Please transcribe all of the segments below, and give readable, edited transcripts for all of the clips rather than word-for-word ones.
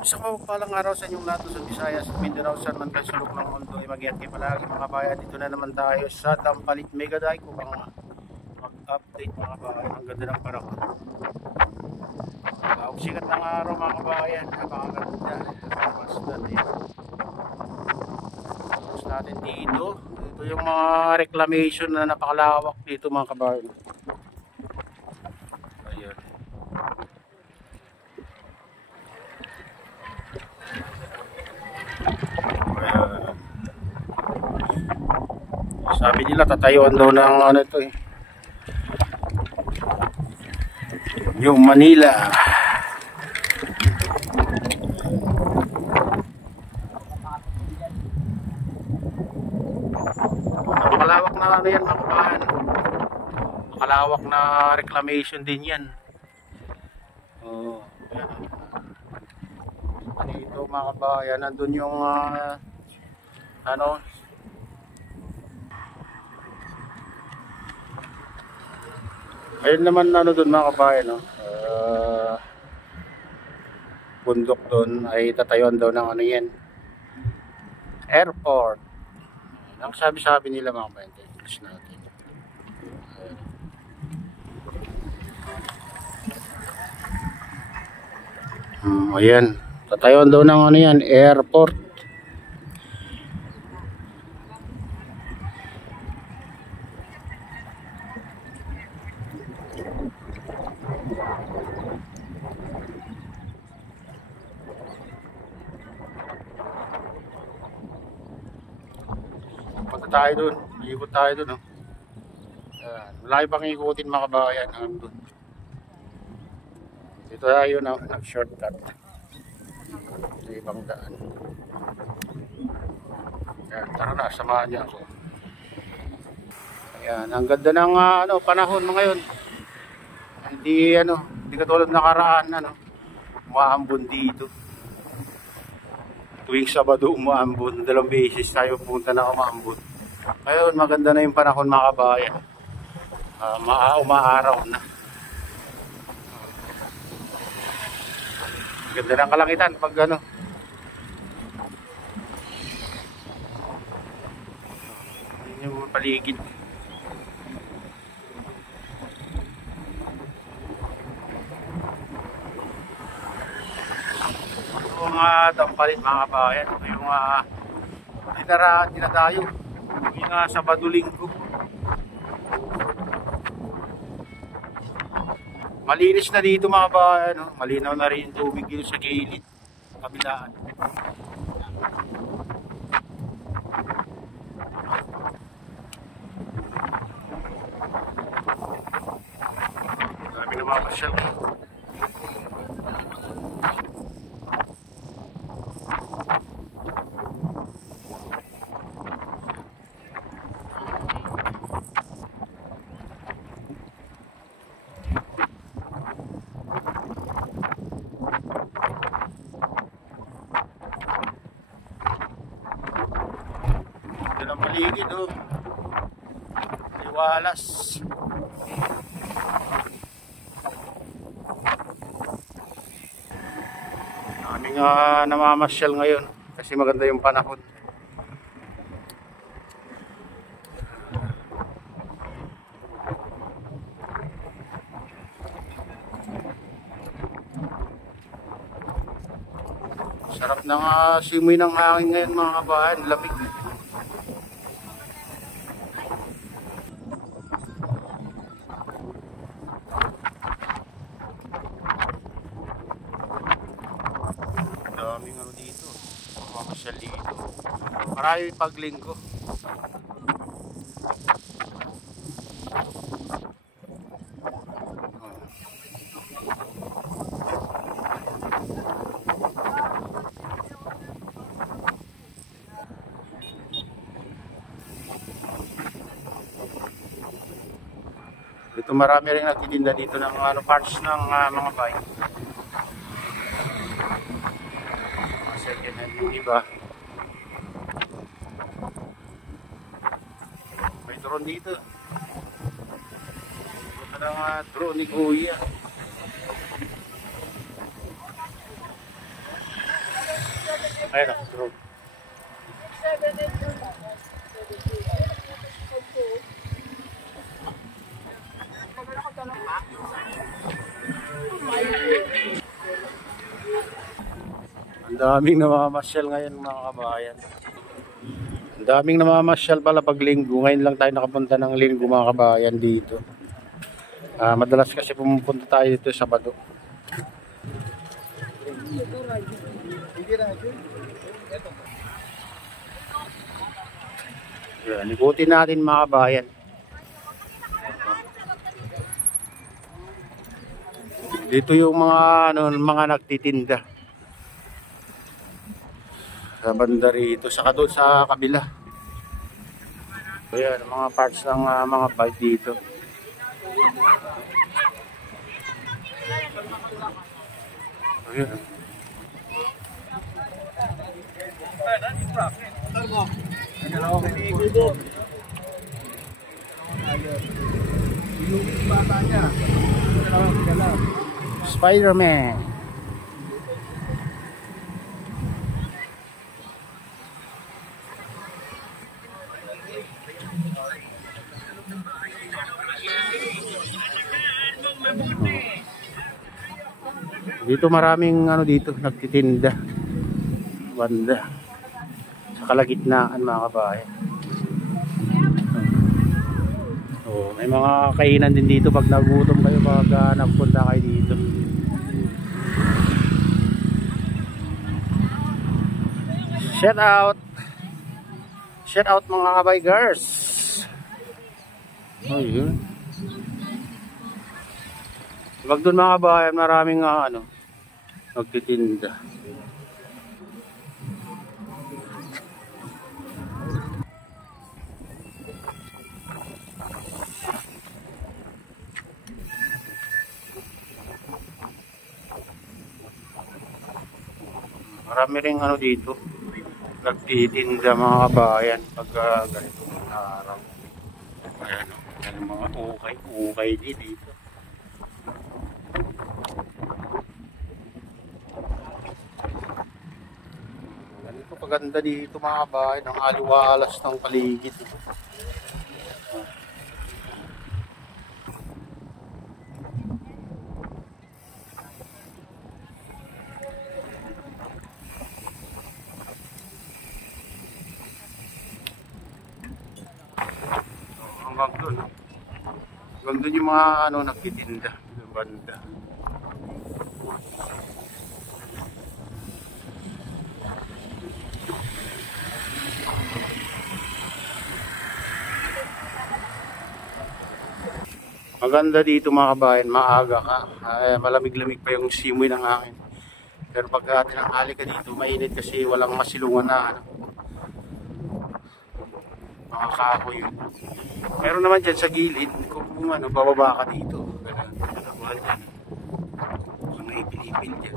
Isang mapagpalang araw sa inyong lahat sa Visayas, Mindanao, saan man kayo sulok ng mundo ay mag-iat kayo palagi mga bayan. Dito na naman tayo sa Dampalit Megadike upang mag-update mga bayan. Ang ganda ng panahon. Sikat ng araw mga bayan. Napakaganda. Basta tapos natin dito. Ito yung mga reclamation na napakalawak dito mga kabayan. Ayan. Sabi nila tatayuan daw ng ano ito eh, yung Manila. Makalawak na ano yan mga kabahan. Makalawak na reclamation din yan. Dito mga kabayan, nandun yung ano, ayun naman ano doon mga kabayan, no? Bundok doon ay tatayuan daw ng ano yan, airport. Ang sabi-sabi nila mga kabayan, tignan natin. Ayan, tatayuan daw ng ano yan, airport. Punta tayo dun, ikot tayo dun, no? Malaki pang ikutin mga kabayan hanggang dun. Dito tayo na nag-shortcut sa ibang daan. Ayan, tara na, samahan niya ako. Ayan, ang ganda ng ano, panahon mga yun. Hindi katulad nakaraan, umaambon dito. Tuwing Sabado umaambon, 2 beses tayo pumunta na umaambon. Ngayon maganda na yung panahon mga kabayan. Umaaraw na. Ganda ng kalangitan pag ano. Yun yung paligid. Ito mga Dampalit mga kabayan. Ito yung dinadayo. Yung Sabado Linggo. Malinis na dito mga kabayan, no? Malinaw na rin yung tubig dito sa gilid, kabilaan. Dami na mga pasyal. Ang paligid, oh. Liwalas. Aming namamasyal ngayon kasi maganda yung panahon. Sarap ng simoy ng hangin ngayon mga kabahan, lamig. Daming ano dito, mamasyal dito. Marami paglinggo. Dito marami rin nagtitinda dito ng parts ng mga bike. Second hand yung iba. May drone dito. Ito na drone ni Kuya. Ayun o, drone. Ang daming namamasyal ngayon mga kabayan. Ang daming namamasyal pala pag linggo. Ngayon lang tayo nakapunta ng linggo mga kabayan dito. Madalas kasi pumupunta tayo dito sa Sabado. Yan, ikutin natin mga kabayan. Dito yung mga nagtitinda. Sa banda rito, saka doon sa kabila. Ayan, mga parts ng mga bike dito. Ayan. Spider-Man. Dito maraming dito nagtitinda. Banda. Sa kalagitnaan mga kabayan. Oh, may mga kainan din dito pag nagutom kayo, pag nagpunta kayo dito. Shout out. Shout out mga kabaygars. Oh, yun. Wag doon mga kabayan, maraming nagtitinda. Marami ring dito nagtitinda mga kabayan pag ganitong araw. Ayan, yan ang mga ukay dito. Ganito paganda dito mga kabayan, ang aliwalas ng paligid. Hanggang doon yung mga nagtitinda sa banda. Maganda dito mga kabayan, maaga ka. Malamig-lamig pa yung simoy ng hangin. Pero pag tinanghali ka dito, mainit kasi walang masilungan na mga kahoy. Meron naman dyan sa gilid, kung bababa ka dito. Kung naipil-ipil dyan.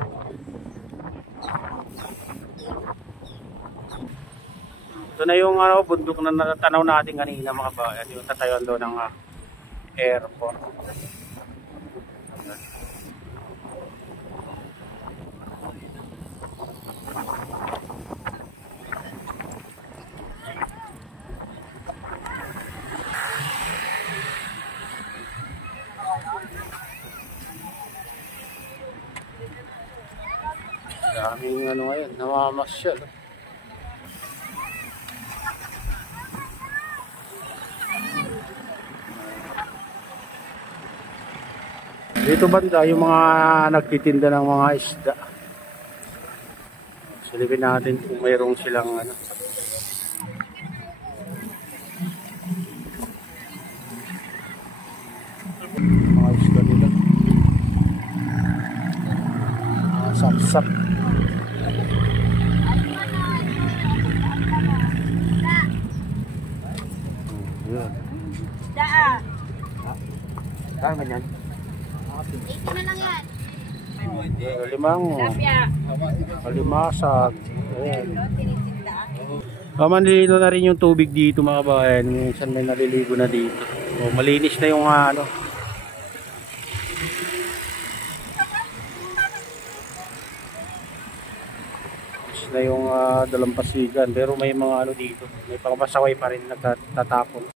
Ito na yung bundok na natanaw natin kanina mga kabayan. Yung tatayuan doon ng airport. Daming ngayon, namamasyal. Dito banda yung mga nagtitinda ng mga isda. Silipin natin kung mayroong silang mga isda nila. Sapsap. Kaya ganyan? 80 na lang yan. Limango. Kalimasag. Ayan. Manliligo na rin yung tubig dito mga kabayan. Minsan may naliligo na dito. O, malinis na yung na yung dalampasigan. Pero may mga ano dito. May pangpasaway pa rin nagtatapon.